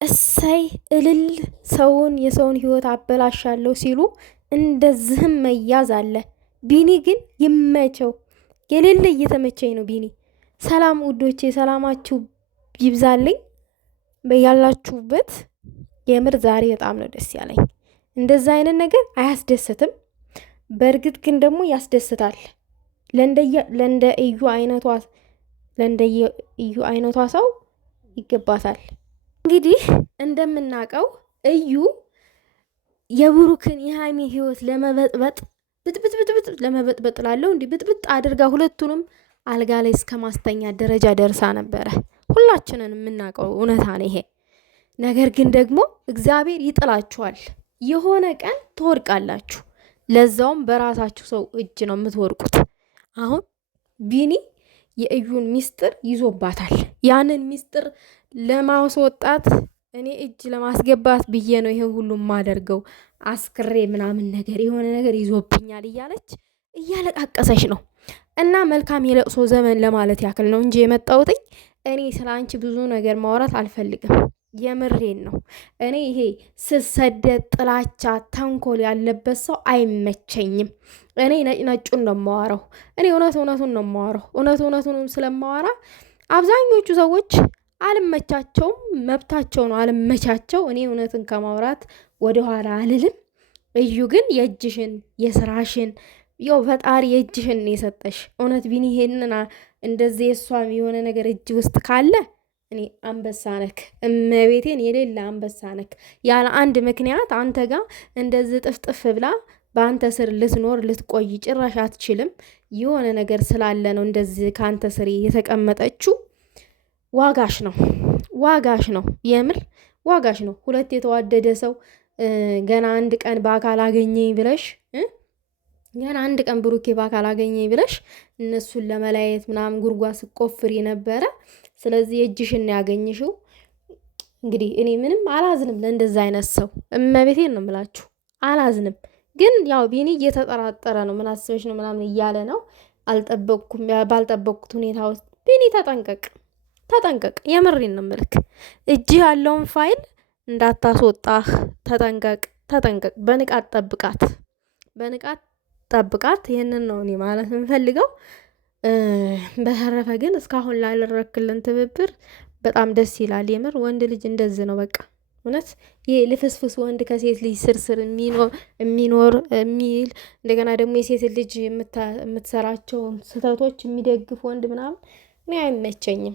እሰይ እልል የሰውን ህይወት አበላሻለሁ ሲሉ እንደዚህም መያዝ አለ። ቢኒ ግን ይመቸው። የሌለ እየተመቸኝ ነው ቢኒ። ሰላም ውዶቼ፣ ሰላማችሁ ይብዛልኝ በያላችሁበት። የምር ዛሬ በጣም ነው ደስ ያለኝ። እንደዛ አይነት ነገር አያስደስትም። በእርግጥ ግን ደግሞ ያስደስታል። ለእንደ እዩ አይነቷ ሰው ይገባታል። እንግዲህ እንደምናውቀው እዩ የብሩክን የሃይሚ ህይወት ለመበጥበጥ ለመበጥበጥ ላለው እንዲህ ብጥብጥ አድርጋ ሁለቱንም አልጋ ላይ እስከ ማስተኛ ደረጃ ደርሳ ነበረ። ሁላችንን የምናውቀው እውነታ ነው ይሄ ነገር። ግን ደግሞ እግዚአብሔር ይጥላችኋል። የሆነ ቀን ትወድቃላችሁ። ለዛውም በራሳችሁ ሰው እጅ ነው የምትወድቁት። አሁን ቢኒ የእዩን ሚስጥር ይዞባታል። ያንን ሚስጥር ለማስወጣት እኔ እጅ ለማስገባት ብዬ ነው ይሄን ሁሉ ማደርገው፣ አስክሬ ምናምን ነገር የሆነ ነገር ይዞብኛል እያለች እያለቃቀሰች ነው። እና መልካም የለቅሶ ዘመን ለማለት ያክል ነው እንጂ የመጣሁትኝ እኔ ስለ አንቺ ብዙ ነገር ማውራት አልፈልግም። የምሬን ነው። እኔ ይሄ ስሰደድ ጥላቻ፣ ተንኮል ያለበት ሰው አይመቸኝም። እኔ ነጩን ነው የማወራው። እኔ እውነቱን ነው የማወራው። እውነቱን ስለማወራ አብዛኞቹ ሰዎች አልመቻቸውም፣ መብታቸው ነው አልመቻቸው። እኔ እውነትን ከማውራት ወደኋላ አልልም። እዩ ግን የእጅሽን የስራሽን ያው ፈጣሪ የእጅሽን የሰጠሽ እውነት ቢኒ ይሄንን እንደዚህ የሷ የሆነ ነገር እጅ ውስጥ ካለ እኔ አንበሳ ነክ እመቤቴን የሌለ አንበሳ ነክ። ያለ አንድ ምክንያት አንተ ጋር እንደዚህ ጥፍጥፍ ብላ በአንተ ስር ልትኖር ልትቆይ ጭራሽ አትችልም። የሆነ ነገር ስላለ ነው እንደዚህ ከአንተ ስር የተቀመጠችው። ዋጋሽ ነው፣ የምር ዋጋሽ ነው። ሁለት የተዋደደ ሰው ገና አንድ ቀን በአካል አገኘኝ ብለሽ ገና አንድ ቀን ብሩኬ በአካል አገኘኝ ብለሽ እነሱን ለመለያየት ምናምን ጉርጓ ስቆፍር ነበረ። ስለዚህ የእጅሽን ያገኝሽው። እንግዲህ እኔ ምንም አላዝንም ለእንደዛ አይነት ሰው፣ እመቤቴን ነው የምላችሁ አላዝንም። ግን ያው ቢኒ እየተጠራጠረ ነው። ምን አስበሽ ነው ምናምን እያለ ነው። ባልጠበቅኩት ሁኔታ ውስጥ ቢኒ ተጠንቀቅ። የምሬን ነው የምልክ። እጅህ ያለውን ፋይል እንዳታስወጣህ ተጠንቀቅ። በንቃት ጠብቃት። ይህንን ነው እኔ ማለት የምፈልገው። በተረፈ ግን እስካሁን ላደረክልን ትብብር በጣም ደስ ይላል። የምር ወንድ ልጅ እንደዚህ ነው በቃ። እውነት ይሄ ልፍስፍስ ወንድ ከሴት ልጅ ስርስር የሚኖር የሚል እንደገና ደግሞ የሴት ልጅ የምትሰራቸውን ስህተቶች የሚደግፍ ወንድ ምናምን እኔ አይመቸኝም።